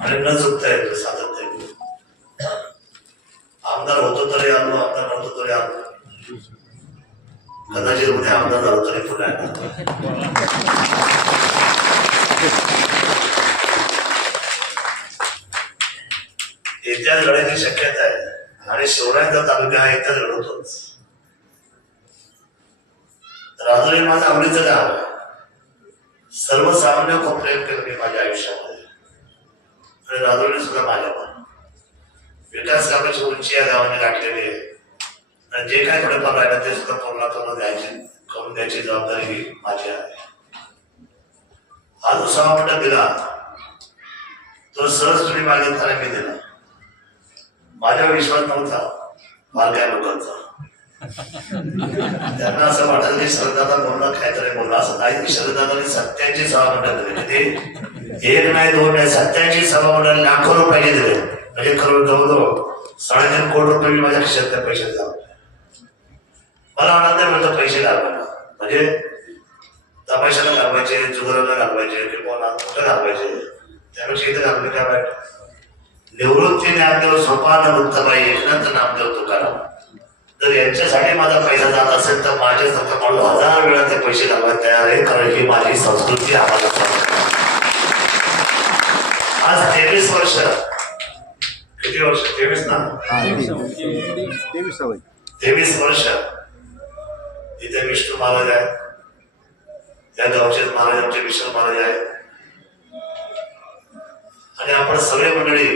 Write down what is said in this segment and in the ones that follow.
आणि न चुकता येतो सातत्य आमदार होतो तरी आलो आमदार नव्हतो तरी आलो. कदाचित उद्या आमदार झालो तरी पुन्हा येणार. घडायची शक्यता आहे. आणि शिवरायांचा तालुका हा इतिहास घडवतोच राजुरी माझं आवडीचं गाव सर्वसामान्य खूप करणे केलं मी माझ्या आयुष्यामध्ये आणि सुद्धा माझ्या पण विकास कामाची उंची या गावाने गाठलेली आहे. आणि जे काय थोडेफार राहिलं ते सुद्धा पूर्ण द्यायची करून द्यायची जबाबदारी ही माझी आहे. हा जो सहा मंडळ दिला तो सहज तुम्ही मागितला मी दिला. माझ्यावर विश्वास नव्हता बारक्या लोकांचा. त्यांना असं वाटलं की शरदादा बोलला काय तरी बोलला. असं नाही की शरदादाने सत्याची सभा मंडळ दिली. ते एक नाही दोन नाही सत्याची सभा मंडळ लाखो रुपये दिले. म्हणजे खरं जवळजवळ साडेतीन कोटी रुपये मी माझ्या खिशात त्या पैसे जाऊ मला आनंद मिळतो पैसे घालवायला म्हणजे तमाशाला घालवायचे जुगराला घालवायचे किंवा कुठं घालवायचे. त्यापेक्षा इथे घालवे काय वाईट? निवृत्ती ज्ञानदेव सोपान वृत्तबाई एकनाथ नामदेव तुकाराम. जर यांच्यासाठी माझा पैसा जात असेल तर माझ्यासारखं म्हणून हजार वेळा ते पैसे घालवायला तयार आहे कारण ही माझी संस्कृती आम्हाला. आज तेवीस वर्ष. किती वर्ष? तेवीस ना? तेवीस. तेवीस वर्ष. इथे विष्णू महाराज आहेत. या गावचे महाराज आमचे विष्णू महाराज आहेत. आणि आपण सगळे मंडळी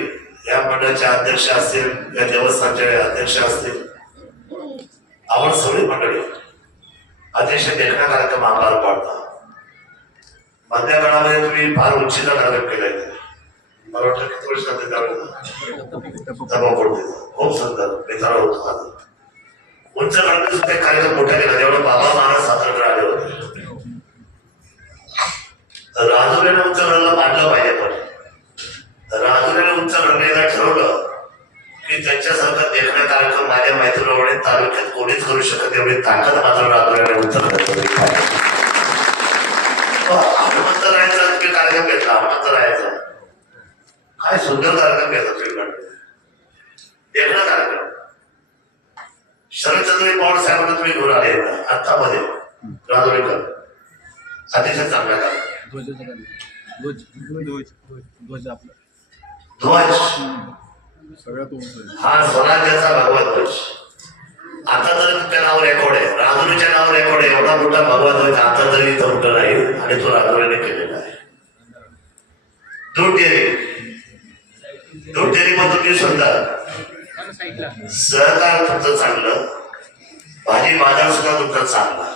या मंडळाचे अध्यक्ष असतील या देवस्थानचे अध्यक्ष असतील आपण सगळी मंडळी. अतिशय देखणा कार्यक्रम आकार पाडता मधल्या काळामध्ये तुम्ही फार उंचीचा कार्यक्रम केलाय. मला वाटतं किती वर्ष दबाव पडते खूप सुंदर. मित्र होतो उंच गणपती सुद्धा कार्यक्रम मोठा केला. बाबा महाराज सातारकडे आले होते. उंच गणला मांडलं पाहिजे पण. राजुरीने उंच गणलेला ठरवलं. की त्यांच्यासारखा देखणा कार्यक्रम माझ्या मैत्रिणीमुळे तालुक्यात कोणीच करू शकत एवढी ताकद मात्र राबवल्याने उत्तर हनुमंत राहायचा तुम्ही कार्यक्रम घेतला हनुमंत राहायचा काय सुंदर कार्यक्रम घेतला तुम्ही गणपती देखणा कार्यक्रम शरदचंद्र पवार साहेबांना तुम्ही घेऊन आले आता मध्ये राजुरीकर अतिशय चांगला कार्यक्रम ध्वज ध्वज ध्वज आपला ध्वज हा स्वराज्याचा भागवत ध्वज आता जर तुमच्या नाव रेकॉर्ड आहे राजुरीच्या नाव रेकॉर्ड आहे एवढा मोठा भगवा ध्वज आता तरी इथं मोठा नाही आणि तो राजुरीने केलेला आहे. दूध डेअरी दूध डेअरी पण तुम्ही सुंदर सहकार तुमचं चांगलं भाजी बाजार सुद्धा तुमचा चांगला.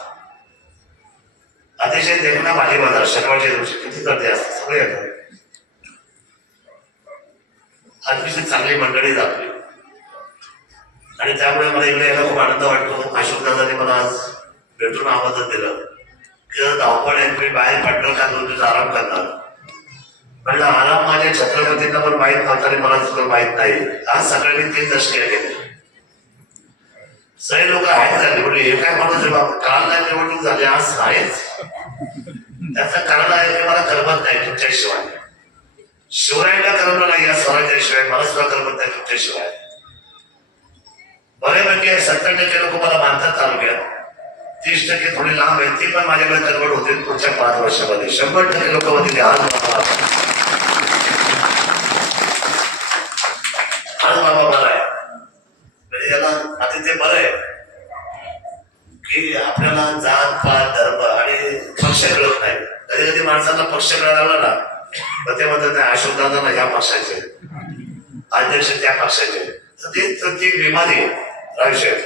अतिशय देखना भाजी बाजार शनिवारच्या दिवशी किती गर्दी असते सगळे अतिशय चांगली मंडळी जाते आणि त्यामुळे मला इकडे यायला खूप आनंद वाटतो. अशोक दादाने मला आज भेटून आवाजच दिलं. की धावपळ आहे. तुम्ही बाहेर पडणार का? दोन दिवस आराम करणार. म्हणलं आराम माझ्या छत्रपतींना पण माहीत नव्हता आणि मला सुद्धा माहीत नाही. आज सगळ्यांनी तीन दशके केले सगळे लोक आहेत झाले म्हणजे हे काय म्हणत होते? बाबा काल नाही निवडणूक झाली? आज आहेच. त्याचं कारण आहे मला कळवत नाही तुमच्याशिवाय शिवरायांना करमलं नाही या स्वराज्याशिवाय मला सुद्धा करमत नाही तुमच्याशिवाय. बऱ्यापैकी म्हणजे सत्तर टक्के लोक मला मानतात तालुक्यात. तीस टक्के थोडी लांब आहेत ती पण माझ्याकडे करवड होतील पुढच्या पाच वर्षामध्ये. शंभर टक्के लोक आज आज नाही अशोकदादा ना या पक्षाचे अध्यक्ष त्या पक्षाचे तर ती तर ती बिमारी आहे आयुष्यात.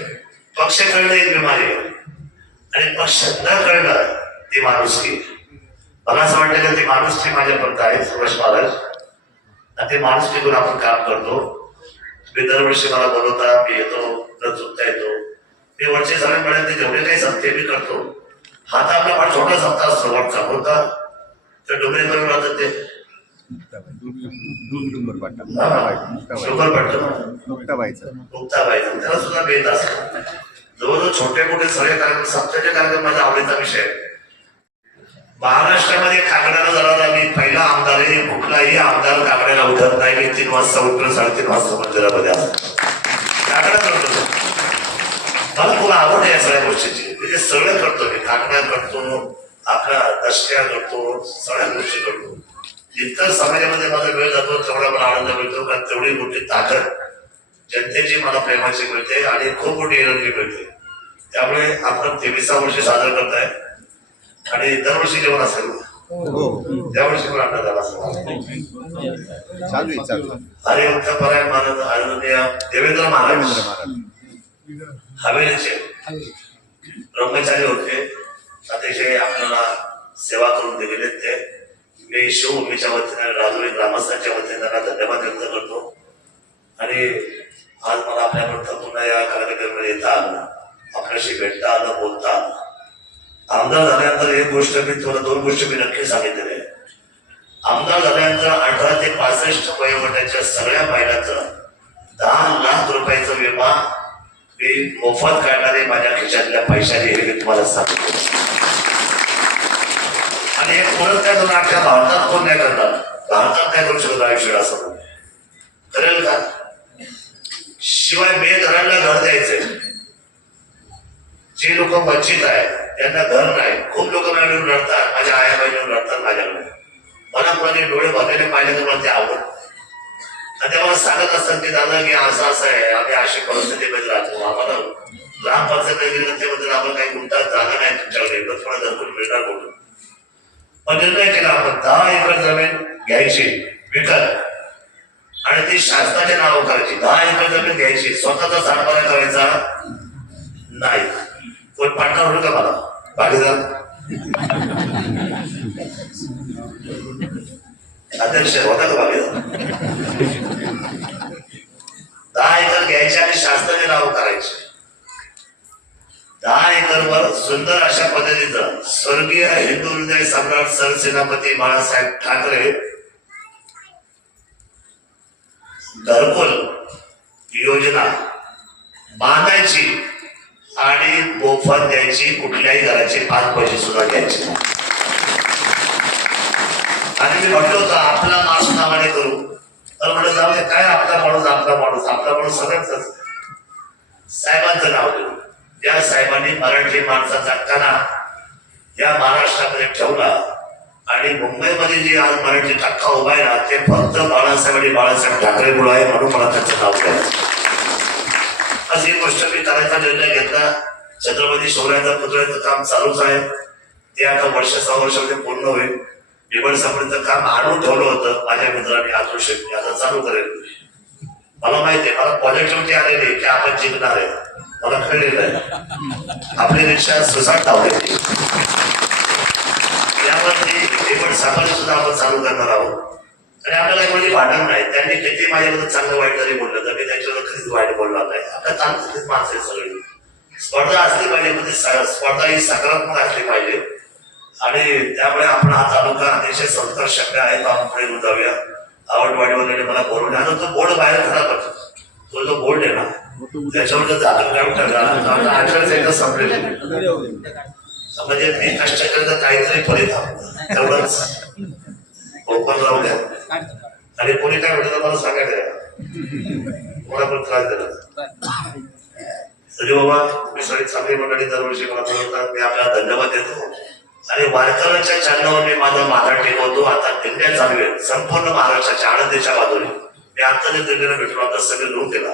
पक्ष कळणं एक बिमारी आहे. आणि पक्ष न कळणं ती माणुसकी मला असं वाटतं की ती माणुसकी माझ्यापर्यंत आहे सुरेश महाराज. आणि ते माणूस टिकून आपण काम करतो. तुम्ही दरवर्षी मला बोलवता मी येतो न चुकता येतो. मी वरचे सगळे ते जेवढे काही सप्ते मी करतो. हा तर आपला फार छोटा सप्ताह असतो वरचा होता तर डोंगरे राहतात ते. त्याला सुद्धा असतो जवळजवळ छोटे मोठे सगळे कार्यक्रम सत्याचे कार्यक्रम माझा आवडीचा विषय आहे. महाराष्ट्रामध्ये काकड्याला जरा मी पहिला आमदार आहे कुठलाही आमदार काकड्याला उठत नाही. मी तीन वाजता उठलो साडेतीन वाजता मंदिरामध्ये असतो काकडा करतो. मला तुला आवड आहे या सगळ्या गोष्टीची. म्हणजे सगळं करतो. मी काकड्या करतो आपला दशक्या करतो सगळ्या गोष्टी करतो. इतर समाजामध्ये माझा वेळ जातो तेवढा मला आनंद मिळतो कारण तेवढी मोठी ताकद जनतेची मला प्रेमाची मिळते आणि खूप मोठी एनर्जी मिळते. त्यामुळे आपण तेविसा वर्षी साजरं करताय आणि दरवर्षी जेवण असेल. हो. त्यावर्षी पण आणण्यात आला असेल. आहे. हरे उत्तपराय महाराज आदरणीय देवेंद्र महाराज. हवेलीचे ब्रह्मचारी होते. अतिशय आपल्याला सेवा करून दिलेले ते. मी शिवभूमीच्या वतीने राजुरी ग्रामस्थांच्या वतीने त्यांना धन्यवाद व्यक्त करतो. आणि आज मला आपल्याकडं पुन्हा या कार्यक्रमात येता आलं. आपल्याशी भेटता आलं बोलता आलं आमदार झाल्यानंतर एक गोष्ट मी तुम्हाला दोन गोष्टी मी नक्की सांगितलेल्या आमदार झाल्यानंतर अठरा ते पासष्ट वयोगटाच्या सगळ्या महिलांचं दहा लाख रुपयाचा विमा मी मोफत काढणारे माझ्या खिशातल्या पैशाने हे मी तुम्हाला सांगतो परत काय करून अख्ख्या भारतात कोण नाही करणार. भारतात काय करू शकत आयुष्य असं. करेल का? शिवाय बेघरांना घर द्यायचंय. जे लोक वंचित आहे त्यांना घर नाही. खूप लोक मिळून रडतात. माझ्या आया बहिणी रडतात माझ्याकडे. मला कोणी डोळे भरलेले पाहिले तर मला ते आवड आणि ते मला सांगत असतात की दादा की असं असं आहे. आम्ही अशी परिस्थितीमध्ये राहतो. आम्हाला लहान परिस्थितीमध्ये आपण काही गुंतात जागा नाही तुमच्याकडे. एवढं थोडं घरकुल मिळणार कुठून पण निर्णय केला आपण. दहा एकर जमीन घ्यायची विकत. आणि ती शासनाच्या नाव करायची दहा एकर जमीन घ्यायची. स्वतःचा सातबारा करायचा नाही. कोण पाठणार होतं का मला? भागीदार? अध्यक्ष होता का भागीदार? दहा एकर घ्यायचे आणि शासनाचे नाव करायचे दहा एकरवर सुंदर अशा पद्धतीचं. स्वर्गीय हिंदू हृदय सम्राट सरसेनापती बाळासाहेब ठाकरे. घरकुल योजना. बांधायची आणि मोफत द्यायची कुठल्याही घराची पाच पैसे सुद्धा घ्यायची. आणि मी म्हटलं होतं आपला माणूस नावाने करू. तर म्हटलं जाऊ दे काय आपला माणूस आपला माणूस आपला माणूस सगळ्यांच साहेबांचं नाव देऊ. या साहेबांनी मराठी माणसाचा कणा या महाराष्ट्रामध्ये ठेवला. आणि मुंबईमध्ये जे आज मराठी टक्का उभा आहे ना ते फक्त बाळासाहेब आणि बाळासाहेब ठाकरे ठाकरेमुळे आहे म्हणून मला त्याचं नाव द्यायचं आज ही गोष्ट मी करायचा निर्णय घेतला. छत्रपती शिवरायांचा पुतळ्याचं काम चालूच आहे. ते आता वर्ष सहा वर्षामध्ये पूर्ण होईल. निवड सापडीचं काम आणून ठेवलं होतं. माझ्या मित्रांनी अतुल शेट्टी आता चालू करेल. मला माहिती आहे मला पॉझिटिव्हिटी आलेली की आपण जिंकणार आहे. मला आहे. आपली रिक्षा सुसाट धावलेली यावरती निवड सापडी सुद्धा आपण चालू करणार आहोत. आणि आपल्याला कोणी भांडण नाही. त्यांनी किती माझ्याबद्दल चांगलं वाईट जरी बोललं तर मी त्यांच्यावर कधीच वाईट बोलणार नाही. आपल्या चांगलीच माणसं आहेत सगळी. स्पर्धा असली पाहिजे म्हणजे स्पर्धा ही सकारात्मक असली पाहिजे. आणि त्यामुळे आपण हा तालुका अतिशय संस्कार शक्य आहे. तो आपण पुढे घेऊन जाऊया वगैरे मला बोलवणे आता तो बोर्ड बाहेर खरा करतो. तो जो बोर्ड आहे ना संपलेली म्हणजे मी कष्ट करता काहीतरी हवं. तेवढंच. ओपन द्या. आणि कोणी काय म्हटलं मला सांगायचं आहे. कोणा पण त्रास दिला तरी बाबा तुम्ही सगळी चांगली मंडळी दरवर्षी मला बोलवतात मी आपल्याला धन्यवाद देतो. आणि वारकऱ्यांच्या चरणावर मी माझा माथा टेकवतो. आता दिंड्या चालू आहेत. संपूर्ण महाराष्ट्राच्या आनंदीच्या बाजूने. मी आता दिंडीला भेटलो. आता सगळे लोक केला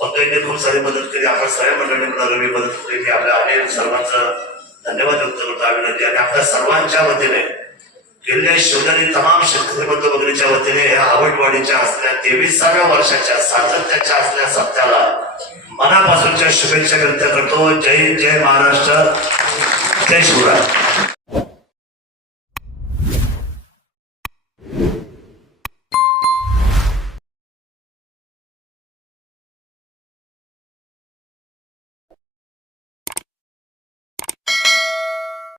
फक्त खूप सारी मदत केली. आपण सगळ्या मंडळींनी मला रवी मदत केली मी आपल्या अनेक सर्वांचं धन्यवाद व्यक्त करतो अभिनंदी आणि आपल्या सर्वांच्या वतीने गेल्या शिवनेरी तमाम शेतकरी बंधू भगिनीच्या वतीने ह्या आवडवाडीच्या असल्या तेवीसाव्या वर्षाच्या सातत्याच्या असल्या सत्याला मनापासूनच्या शुभेच्छा व्यक्त करतो. जय जय महाराष्ट्र जय शिवराय.